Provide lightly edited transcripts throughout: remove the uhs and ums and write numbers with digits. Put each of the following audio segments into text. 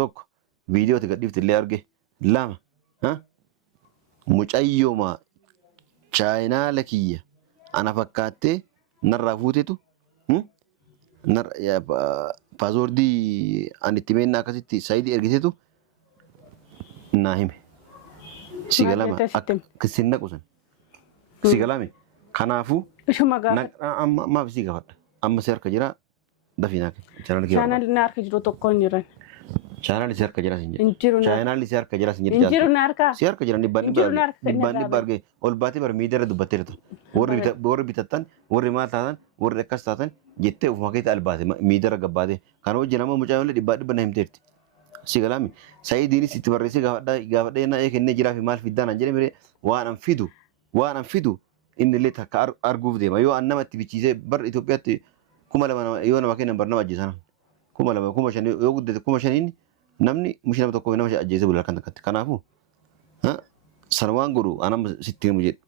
tokko viidiyoo ti gadhiifti illee arge lama mucayyooma chaayinaala kiyya ana fakkaattee narraa fuutetu paaswoordii ani itti meennaa akkasitti saayidii ergiteetu naa hime. Sigalama akka sinna qusan. Sigalame kanaafuu maaf si gaafadha. Amma si harka jira dafiinaa kenna. Chaanaalli na harka jiru tokko hin jiran. Chaanaalli si harka jira sin jedhu. Chaanaalli si harka jira sin jedhu. Injiru na harka. Si harka jira dhibban argee ol baatee bara miidiyaa dubbattee jirtu. Warri bitattan warri maal taatan warri akkas taatan jettee ofuma keessa albaate miidiyaa gabbaatee kan hojii nama mucaa malee dhibba na himteerti. Sigalami sayidiinis itti barreessee gaafadha yennaa kennee jiraafi maal fiddaan an jedhame waan an fidu inni illee takka arguuf deema yoo an nama itti bichiisee bar Itoophiyaatti 2,000 yoo nama kennan bar nama ajjeesan 2,000 5,000 yoo guddate 5,000 namni mushi nama tokko nama ajjeesee bula kan takkatti kanaafuu san waan godhu anama sitti himu jedhe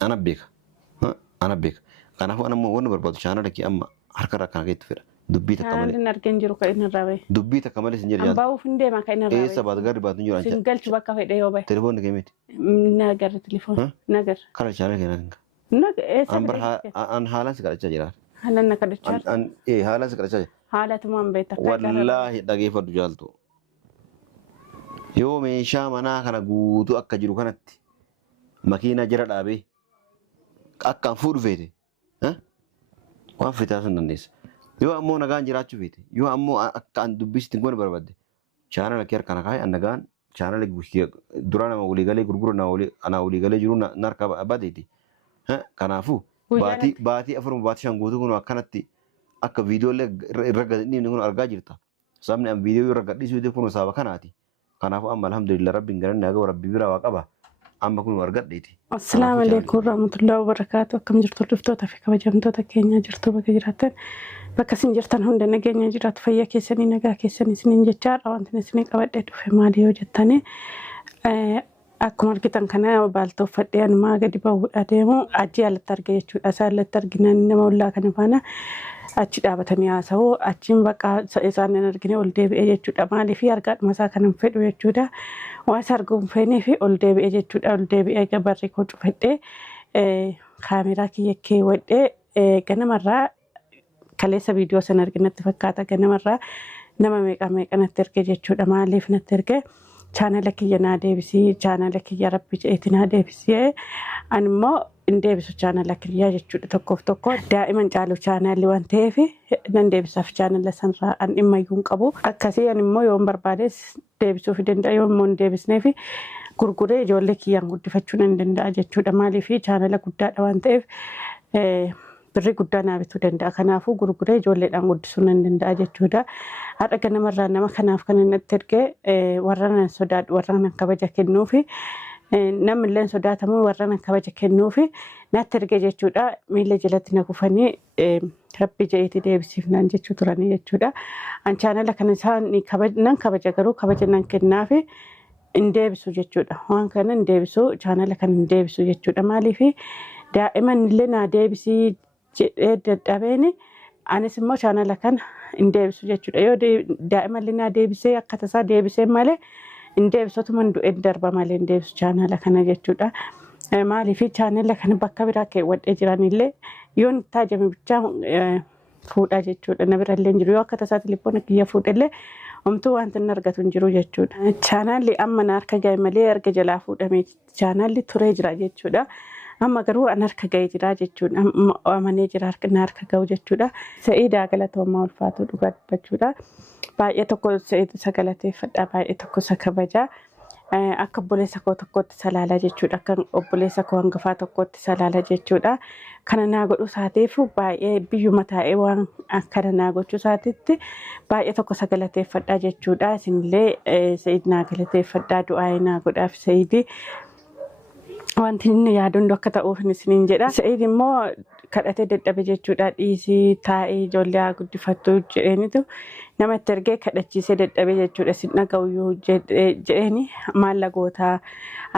ana beeka kanaafuu anammoo wanni barbaadu chaanala kee amma harkarraa kana keetti fedha. Dubbii takka malee. Haalli argin jiru kan inni irraa bahe. Dubbii takka malee sin jedhe. Ambaa'uuf hin deema kan inni irraa bahe. Eessa baatu garri baatu hin jiru. Sin galchu bakka fedhe yoo bahe. Telefoonni kee miti. Nagar telefoon. Nagar. Kana chaanala kee nagar. Nagar eessa. An haalaan si kadhachaa jira. Haalaan na kadhachaa jira. Haalaan si kadhachaa jira. Haalatumaan beekta. Wallaahi dhageeffadhu jaaltu. Yoo meeshaa manaa kana guutuu akka jiru kanatti makiina jira dhaabee akkaan fuudhu feete waan fitaa sun dandeessa. Yoo ammoo nagaan jiraachuu feete yoo ammoo akka an dubbisitti goone barbaadde chaanala kee harkaan kaa'e an nagaan chaanala dura nama walii galee gurguru ana walii galee jiru narka badeeti. Kanaafuu baatii 4 baatii 5 guutuu kun akkanatti akka viidiyoolee irra gadhiifne kun argaa jirta. Sabni an viidiyoo irra gadhiisuu kun sababa kanaati. Kanaafuu amma alhamdulillah rabbiin garanne haga rabbi biraa waa qaba. Amma kun argadheeti. Assalaamu alaykum warahmatullahi wabarakatuh. Akkam jirtu hordoftoota fi kabajamtoota keenya jirtu bakka jiraattan bakka isin jirtan hunda nageenya jiraatu fayyaa keessanii nagaa keessanii isiniin jechaadha. Wanti isin qabadhee dhufe maali yoo jettanii akkuma argitan kana baaltoo uffadhee anumaa gadi bahuudha deemu achi alatti arga jechuudha. Isaa alatti arginaan nama ollaa kana faana achi dhaabatanii haasa'u achiin bakka isaan hin argine ol deebi'ee jechuudha. Maaliif argaadhuma isaa kanan fedhu jechuudha. Waan isa arguun feenee fi ol deebi'ee jechuudha. Ol deebi'ee gabarree koo cufadhee kaameraa kiyya keewwadhee ganamarraa kaleessa viidiyoo sana arginatti fakkaata. Ganamarraa nama meeqa natti erge jechuudha. Maaliif natti erge chaanala kiyya naa deebisii chaanala kiyya rabbi jeetii naa deebisee animmoo hin deebisu chaanala kiyyaa jechuudha. Tokkoof tokko daa'iman caalu chaanalli waan ta'eef nan deebisaaf chaanala sanarraa an dhimma iyyuu hin qabu. Akkasii animmoo yoo barbaades deebisuuf danda'a yoo immoo hin deebisneef gurguree ijoollee kiyyaan guddifachuu nan danda'a jechuudha. Maaliif chaanala guddaadha waan ta'eef birri guddaa naa bituu danda'a. Kanaafuu gurguree ijoolleedhaan guddisuu nan danda'a jechuudha. Haadha ganamarraa nama kanaaf kan natti erge warra nan sodaadhu warra nan kabaja kennuufi namillee sodaatamu warra nan kabaja kennuufi natti erge jechuudha. Miila jalatti na kufanii rabbi jeetii deebisiifnaan jechuu turanii jechuudha. An chaanala kana isaan nan kabaja garuu kabaja nan kennaafi hin deebisu jechuudha. Waan kana hin deebisu chaanala kana hin deebisu jechuudha. Maaliif daa'iman illee naa deebisii jedhee dadhabeeni anis immoo chaanala kana hin deebisu jechuudha. Yoo daa'iman illee naa deebisee akka tasaa deebisee malee hin deebisotuma du'ee darba malee hin deebisu chaanala kana jechuudha. Maaliif chaanala kana bakka biraa keewwadhee jiranillee yoo taajame bichaa fuudhaa jechuudha. Na birallee hin jiru yoo akka tasaa telefoona kiyya fuudhellee homtuu wanti inni argatu hin jiru jechuudha. Chaanalli amma na harka ga'e malee erga jalaa fuudhamee chaanalli turee jira jechuudha. Amma garuu an harka ga'ee jira jechuudha. Amanee jira na harka ga'u jechuudha. Sa'iidaa galatoomaa ulfaatu dhugaa dubbachuudha. Baay'ee tokko isa galateeffadha. Baay'ee tokko isa kabajaa. Akka obboleessa koo tokkotti salaala jechuudha. Akka obboleessa koo hangafaa tokkotti salaala jechuudha. Kana naa godhu isaatiif baay'ee biyyuma taa'ee waan akkana naa gochuu isaatiitti baay'ee tokko isa galateeffadha jechuudha. Isinillee Sa'iid naa galateeffadha. Du'aa naa godhaaf Sa'iidii. Wanti inni yaaduun akka ta'uuf isiniin jedha. Sa'iid immoo kadhatee dadhabe jechuudha dhiisii taa'ee ijoollee haa guddifattu jedheenitu namatti ergee kadhachiisee dadhabe jechuudha sin dhaga'uyyuu jedheeni maalla gootaa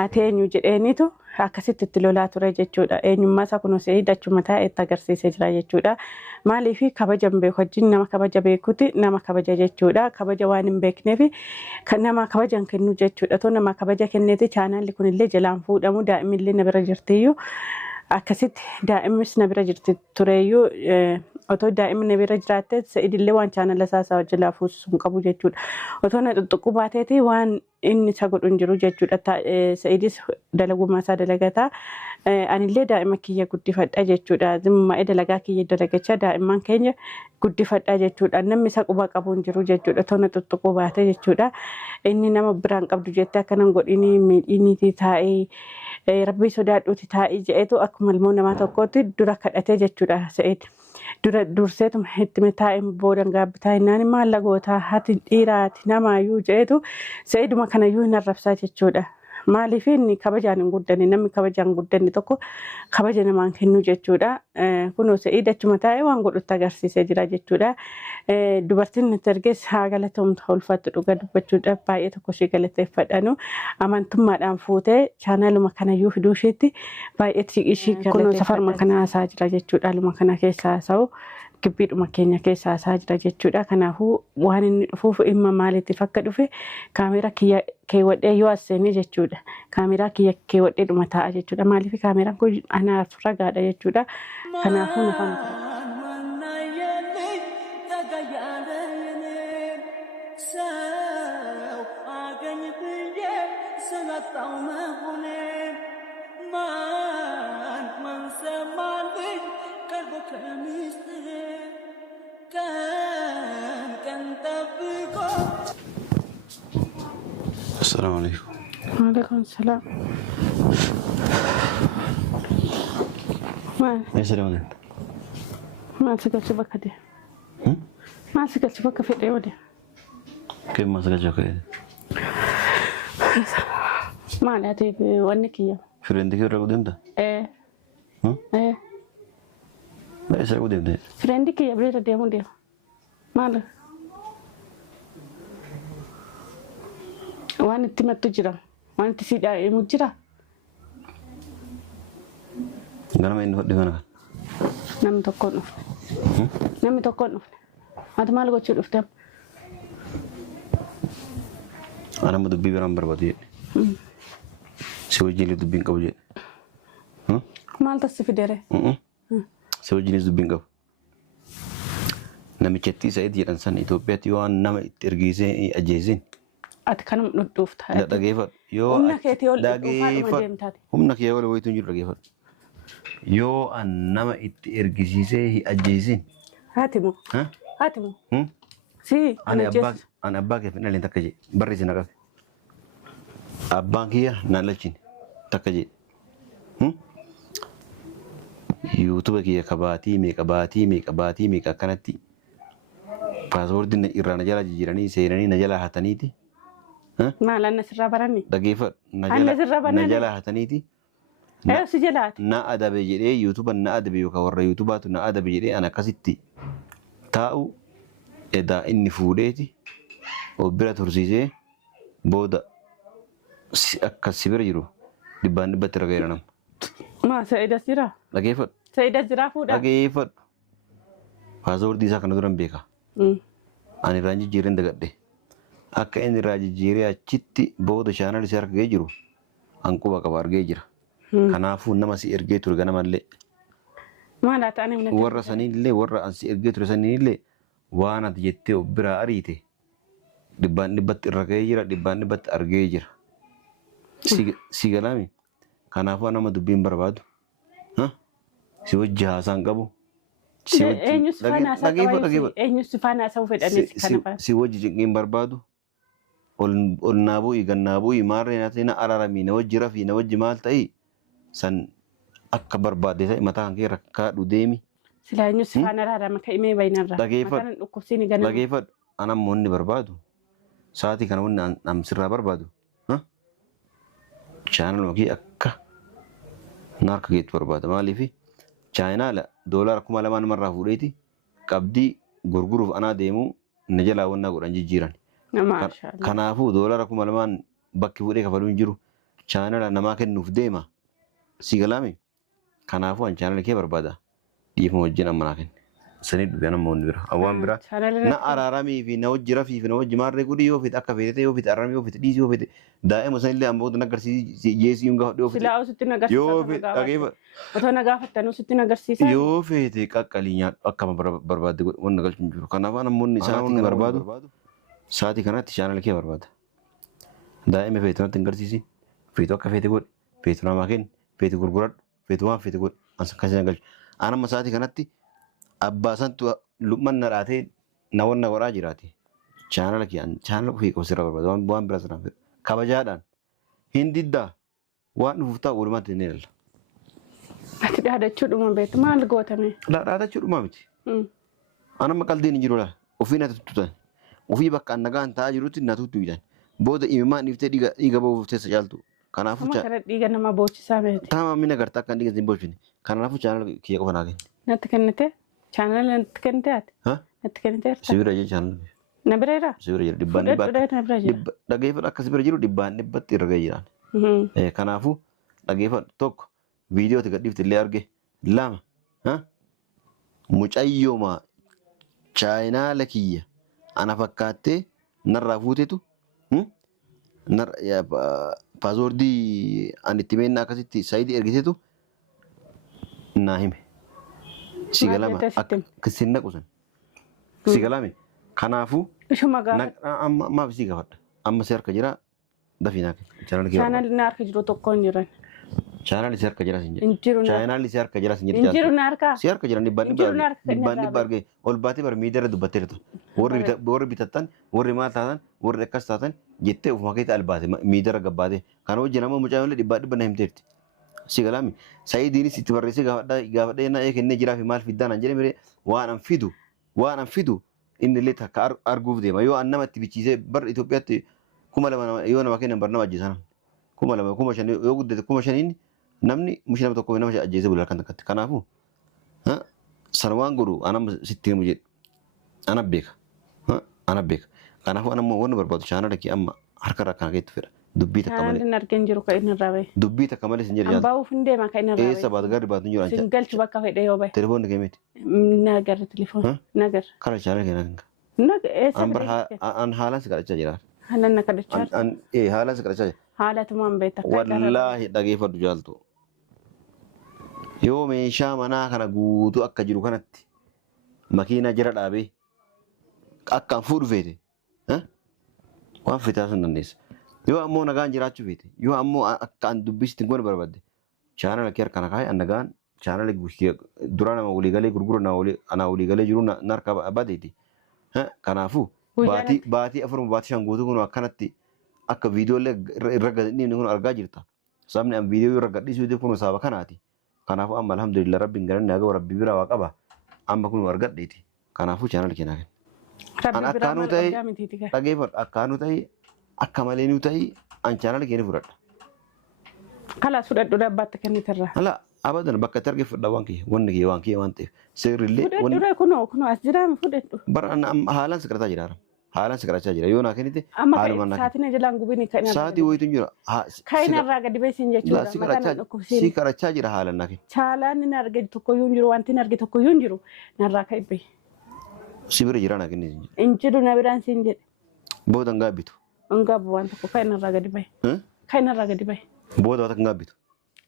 ati eenyu jedheenitu akkasitti itti lolaa ture jechuudha eenyummaa isaa kunuunsa hidhachuma taa'etti agarsiisee jira jechuudha maaliif kabaja hin beeku wajjin nama kabaja beekuti nama kabaja jechuudha kabaja waan hin beekneef kan nama kabaja hin kennu jechuudha too nama kabaja kenneeti chaanaalli kunillee jalaan fuudhamu daa'imillee na bira jirtiyyuu akkasitti daa'immis na bira jirti tureyyuu otoo daa'imni na bira jiraatte Sa'idillee waan chaanala isaa jalaa fuusisuun qabu jechuudha otoo na xuxuqqu baateeti waan inni isa godhu hin jiru jechuudha Sa'idis dalagummaa isaa dalagataa anillee daa'ima kiyya guddifadha jechuudha zimmaa'ee dalagaa kiyya dalagachaa daa'imman keenya guddifadha jechuudha namni isa quba qabu hin jiru jechuudha otoo na xuxuqqu baate jechuudha inni nama biraan qabdu jettee akkanan godhini miidhiiniiti taa'ee rabbii sodaadhuuti taa'ii jedheetu akkuma ilmoo namaa tokkootti dura kadhatee jechuudha Sa'id dura durseetuma itti taa'een boodan gaabbitaa innaan maalla gootaa hati dhiiraati namaayyuu jedheetu Sa'iduma kanayyuu hin arrabsaa jechuudha maaliif inni kabajaan hin guddanne namni kabajaan hin guddanne tokko kabaja namaan kennu jechuudha kunoo Sa'id achuma taa'ee waan godhutti agarsiisee jira jechuudha dubartiin nuti ergees haa galatoomtu ulfattu dhuga dubbachuudha baay'ee tokko ishee galateeffadhanu amantummaadhaan fuutee chaanaaluma kanayyuu fiduu isheetti baay'ee ishii kunoo safaruma kana haasaa jira jechuudha luma kana keessa haasa'u gibbiidhuma keenya keessa haasaa jira jechuudha kanaafuu waan inni dhufuuf dhimma maaliitiif akka dhufe kaameera kiyya keewwadhee yoo asseeni jechuudha kaameeraa kiyya keewwadhee dhuma taa'a jechuudha maaliif kaameeraan kun anaaf ragaadha jechuudha kanaafuu nafan السلام عليكم. وعليكم السلام. يا سلام عليكم. ما سكت شبكة دي. ما سكت شبكة في العودة. كيف ما سكت شبكة؟ ما لاتي ونكية. فريندك يرقد امتى؟ ايه. ايه. لا يسرقوا امتى؟ فريندك يا بريدة ديمون دي. ما waan itti mattu jira waan itti si dhaa'imu jira ganama inni hodhi kana namni tokkoon dhufne ati maal gochuu dhufte anamma dubbii biraan barbaadu jedhe si wajjin dubbiin qabu jedhe maal tassi fidere si wajjinis dubbiin qabu namichatti Sa'id jedhan san Itoophiyaatti yoo nama itti ergiisee ajjeesin ati kanum dhudhuufta dhageeffadhu yoo humna keetii ol dhudhuufaa deemtaati humna kee ol wayitu hin jiru dhageeffadhu yoo an nama itti ergisiisee ajjeesin haatimu si ani abbaa kee fidhan takka jedhe barreessi na qabe abbaan kiyya naan lachin takka jedhe yuutuba kiyya kabaatii meeqa akkanatti paaswoordiin irraa na jala jijjiiranii seenanii na jala hataniiti maal anna sirraa baranni dhageeffadhu na jala hataniiti si jalaati na adabe jedhee yuutuba na adabe yookaan warra yuutubaatu na adabe jedhee an akkasitti taa'u edaa inni fuudheeti obbira tursiisee booda akka si bira jiru dhibbatti raga'eera nama. Maa Sa'idas jira? Dhageeffadhu. Sa'idas jira fuudha? Dhageeffadhu. Paaswoordii isaa kana duran beeka. Ani irraa jijjiireen dagadhe. Akka inni irraa jijjiiree achitti booda chaanal isaa argee jiru hanquba qaba argee jira. Kanaafuu nama si ergee ture ganamallee. Maal haa ta'an warra sanillee warra si ergee ture sanillee waan ati jettee of biraa ariite dhibbatti irra ga'ee jira dhibbatti argee jira. Si galaami. Kanaafuu nama dubbiin barbaadu. Si wajji haasaan qabu. Eenyus faana haasa'uu fedhaniiti kana. Si wajji cinqiin barbaadu. Ol naabuu gannaabuu maarree naati na araramii na wajji rafii na wajji maal ta'ii san akka barbaade ta'e mataa kan kee rakkaadhu deemi. Silaa eenyus faana araarama ka'imee baay'inarra. Dhageeffadhu anammoo inni barbaadu sa'aatii kana wanni amsirraa barbaadu. Chaanal makii akka narka geetu barbaada maaliifi Chaayinaa la doolaara 2000 namarraa fuudheeti qabdii gurguruuf anaa deemu na jalaa wannaa godhan jijjiiran. Maashaallah. Kanaafuu doolaara 2000 bakki fuudhee kafaluu hin jiru. Chaayinaa namaa kennuuf deema. Si galaami. Kanaafuu an chaayinaa kee barbaada. Dhiifama wajjin amma naa kenna. Sanii dhufe anamma hundi bira. Awwaan bira. Na araaramii fi na wajji rafii fi na wajji maarree godhii yoo fite akka feetee yoo fite arramii yoo fite dhiisii yoo fite daa'ima sanillee amboota nagarsiisii jeesii hin gaafadhe yoo fite. Silaa usitti nagarsiisa. Yoo fite dhageeffa. Otoo na gaafattan usitti nagarsiisa. Yoo fite qaqqalii nyaadhu akkama barbaadde godhu wanna galchuun jiru. Kanaaf namoonni isaan hundi barbaadu sa'aatii kanatti chaayinaa kee barbaada. Daa'ima feetu natti hin garsiisi. Feetu akka feete godhi. Feetu namaa kenni. Feetu gurguradhu. Feetu waan feete godhi. Akkasii na galchu. Anamma sa'aatii kanatti abbaa santu lubman na dhaatee na wanna godhaa jiraati. Chaanala kiyaan chaanala ofii qobsirra barbaada waan biraa sanaan fedha. Kabajaadhaan hin diddaa waan dhufuuf ta'u walumatti ni ilaalla. Ati dhaadachuudhuma beektu maal gootame? Dhaadachuudhuma miti. Anamma qaldiin hin jiru laa ofii na tuttutan ofii bakka nagaan taa'aa jirutti na tuttuutan booda imimmaan dhiiftee dhiiga bahuuf teessa caaltu. Kanaafuu kana dhiiga nama boochisaa beekte. Taama mina gartaa akka dhiiga hin boocine. Kanaafuu chaanala kiyya qofa naa kenni. Natti kennite? Chaanala natti kennite ati? Natti kennite? Sibira jee chaanala. Na bira jira? Sibira jira dhibbaan dhibbaatti. Dhageeffadhu akka sibira jiru dhibbaan dhibbatti irra gahee jiraan. Kanaafuu dhageeffadhu tokko viidiyooti gadhiifti illee arge lama mucayyooma chaayinaala kiyya ana fakkaattee narraa fuutetu paaswoordii ani itti meenna akkasitti saayidii ergitetu naa hime. Si galama akka sinna qusan. Si galame kanaafuu maaf si gaafadha. Amma si harka jira dafii naa kenna. Chaanalli na harka jiru tokko hin jiran. Chaanalli si harka jira sin jedhe. Injiru na. Chaanalli si harka jira sin jedhe. Injiru na harka. Si harka jira dhibbaan dhibba argee ol baatee bar miidiyaa irra dubbattee jirtu. Warri bitattan warri maal taatan warri akkas taatan jettee ofuma keetti albaate miidiyaa irra gabbaate. Kana wajjin amma mucaa illee dhibbaa na himteerti. Si galami sayidiinis itti barreessee gaafadhee na kennee jiraa fi maal fiddaan an jedhe miree waan an fidu inni illee takka arguuf deema yoo an nama itti bichiisee bar Itoophiyaatti 2000 yoo nama kennan bar nama ajjeesan 2000 5,000 yoo guddate 5,000 namni mushi nama tokko nama ajjeesee bulaa kan takkatti kanaafuu san waan godhu anam sitti himu jedhu ana beeka kanaafuu anammoo wanna barbaadu chaanala kee amma harka irraa akkana keetti fedha. Dubbii takka malee. Chaanalli argin jiru kan inni irraa bahe. Dubbii takka malee sin jedhu jaalladha. Ambaa'uuf hin deema kan inni irraa bahe. Eessa baatu garri baatu hin jiru. Sin galchu bakka fedhe yoo bahe. Telefoonni kee miti. Nagarra telefoon. Nagarra. Kana chaanala kee nagaa. Eessa an haalaan si kadhachaa jira. Haalaan na kadhachaa jira. Haalaan si kadhachaa jira. Haalatumaan beekta. Wallaahi dhageeffadhu jaaltu. Yoo meeshaa manaa kana guutuu akka jiru kanatti makiina jira dhaabee akkaan fuudhu feete waan fitaa sun dandeessa. Yoo ammoo nagaan jiraachuu feete yoo ammoo akkaan dubbisitti goone barbaadde chaanala kee harkaan kaa'ee an nagaan chaanala dura nama walii galee gurgura anaa walii galee jiru narka badeeti. Kanaafuu baatii 4 baatii 5 guutuu kun akkanatti akka viidiyoolee irra gadhiifne kun argaa jirta. Sabni an viidiyoo irra gadhiisuu kun sababa kanaati. Kanaafuu amma alhamdulillah rabbiin galanni haa ga'u rabbi biraa waa qaba. Amma kun argadheeti. Kanaafuu chaanala kee naa kenna. An akkaanuu ta'e dhageeffadhu akkaanuu ta'e akka malee nu ta'e an chaanala kee ni fudhadha. Kalaas fudhadhu dabbaatti kennitirra. Hala abadan bakka itti argeeffadha waan kee waan ta'eef seerrillee. Fudhadhu kunoo as jiraame fudhadhu. Bara haalaan si kadhataa jira. Haalaan si kadhachaa jira yoo naa kennite. Amma sa'aatiin jalaan gubini kan irraa. Sa'aatii wayitu jira. Kan irraa gadi beesin jechuudha. Si kadhachaa jira haalaan naa kenna. Chaalaan inni arge tokkoyyuu hin jiru wanti inni arge tokkoyyuu hin jiru narraa kan ibbe. Si bira jira naa kenni. Injiru na biraan siin jedhe. Booda hin gaabbitu. Hin gaabbu waan tokko kan irraa gadi bahe. Kan irraa gadi bahe. Booda wanta hin gaabbitu.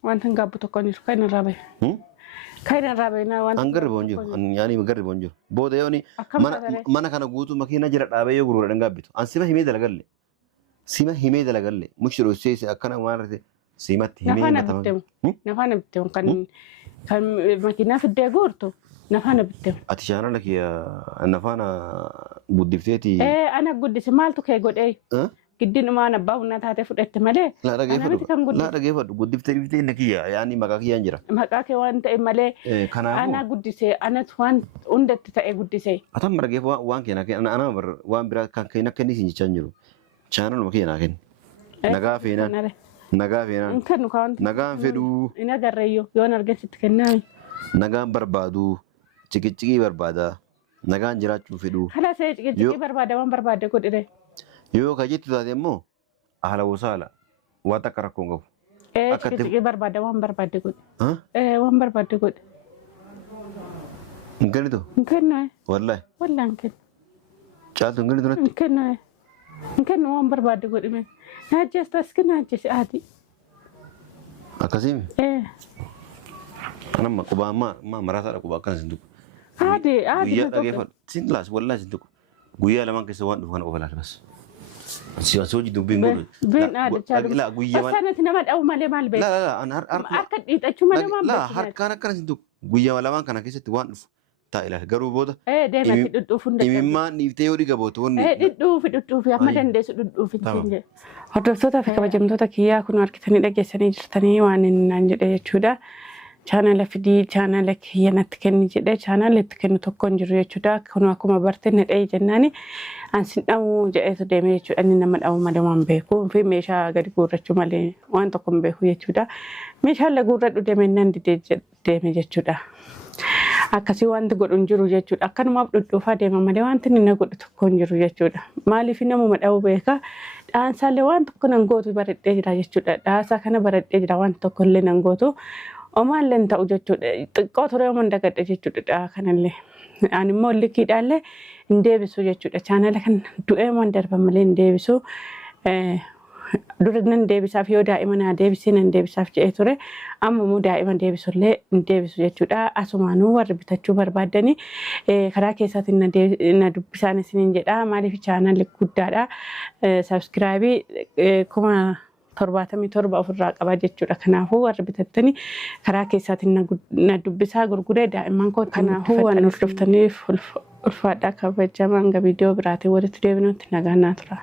Wanta hin gaabbu tokko hin jiru kan irraa bahe. Kan irraa bahe naa wanta. An garri boon jiru. An yaani garri boon jiru. Booda yooni mana kana guutuu makiina jira dhaabee yoo gurgura hin gaabbitu. An sima himee dalagalle. Sima himee dalagalle. Mushiroo seese akkana waan rate simatti himee nafaan nafaan bittemu kan makiinaa fiddee guurtu. Nafana bittemu. Ati chaanala kee nafana guddifteeti. Ana guddise maaltu kee godhee? Giddin umaan abbaa humna taatee fudhatte malee. Laa dhageeffadhu guddiftee dhiftee inni kiyya yaani maqaa kiyyaan jira. Maqaa kee waan ta'e malee. Ana guddise anas waan hundatti ta'e guddise. Atan bara geeffa waan keenyaa kenna ana waan biraa kan kenna kenni siin jechaa jiru. Chaanaluma keenyaa kenna. Nagaa feenaan. Nagaa feenaan. Nagaan fedhuu. Inni agarreeyyoo yoon argasitti kennaami. nagaan barbaadu ciqicciqii barbaada nagaan jiraachuu fedhu Kala sai ciki barbaada waan barbaade godhire. yoo ka jettu taate immoo haala wasaala waan takka rakkoon qabu. Ciki barbaada waan barbaade godhe. Waan barbaade godhe. Hinkennitu? Hinkennu. Wallahi. Wallahi hinkennu. Caaltu hinkennitu natti? Hinkennu. Hinkennu waan barbaade godhime. Naajjeestas naajjeesi aati. Akkasiimi? Anamma qubaa maa maraasaadha qubaa akkana sin tuqu. Aadi Guyyaa dhageeffadhu. Sin laas wallahi sin tuqu. Guyyaa lamaan keessa waan dhufu kana qofa laata bas. Si hojii dubbiin godhu. Bin aada caalu. Laa guyyaa maal. Sanatti nama dhawu malee maal beeku? Laa Harka dhiixachuu malee maal beeku? laa harkaan akkana sin tuqu. Guyyaa lamaan kana keessatti waan dhufu. Taa ilaali garuu booda. Deematti dhudhuufuun dadhabu. Imimmaan dhiiftee yoo dhiga bootu wanni. Dhudhuufi amma dandeessu dhudhuufi. Hordoftoota fi kabajamtoota kiyyaa kun argitanii dhageessanii jirtanii waan inni naan jedhe jechuudha. Chaanala fidii chaanala kiyya natti kenni jedhe chaanala itti kennu tokko hin jiru jechuudha. Kun akkuma barte na dha'ee jennaani ansin dhawu jedheetu deeme jechuudha. Inni nama dhawu malee waan beeku fi meeshaa gadi guurrachuu malee waan tokko hin beeku jechuudha. Meeshaan la guurradhu deeme nan didee deeme jechuudha. Akkasii wanti godhu hin jiru jechuudha. Akkanumaaf dhudhuufaa deema malee wanti inni na godhu tokko hin jiru jechuudha. Maaliif namuma dhawu beeka dhaansaallee waan tokko nan gootu baradhee jira jechuudha. Dhaasaa kana baradhee jira waan tokko illee nan gootu. Omaallee hin ta'u jechuudha. Xiqqoo ture yooma dagadhe jechuudha dhaa kanallee. Ani immoo likiidhaallee hin deebisu jechuudha. Chaanala kan du'ee waan darban malee hin deebisu. Dura nan deebisaaf yoo daa'ima naa deebisee nan deebisaaf jedhee ture. Amma immoo daa'ima deebisullee hin deebisu jechuudha. Asumaanuu warri bitachuu barbaadanii karaa keessaatiin na dubbisaan isiniin jedha. Maaliif chaanalli guddaadha. Sabskiraayibii 77 ofirraa qaba jechuudha. Kanaafuu warri bitattanii karaa keessaatiin na dubbisaa gurguree daa'imman koo kanaafuu waan hordoftaniif ulfaadhaa kabajamaa hanga viidiyoo biraatiin walitti deebinutti nagaan naa tura.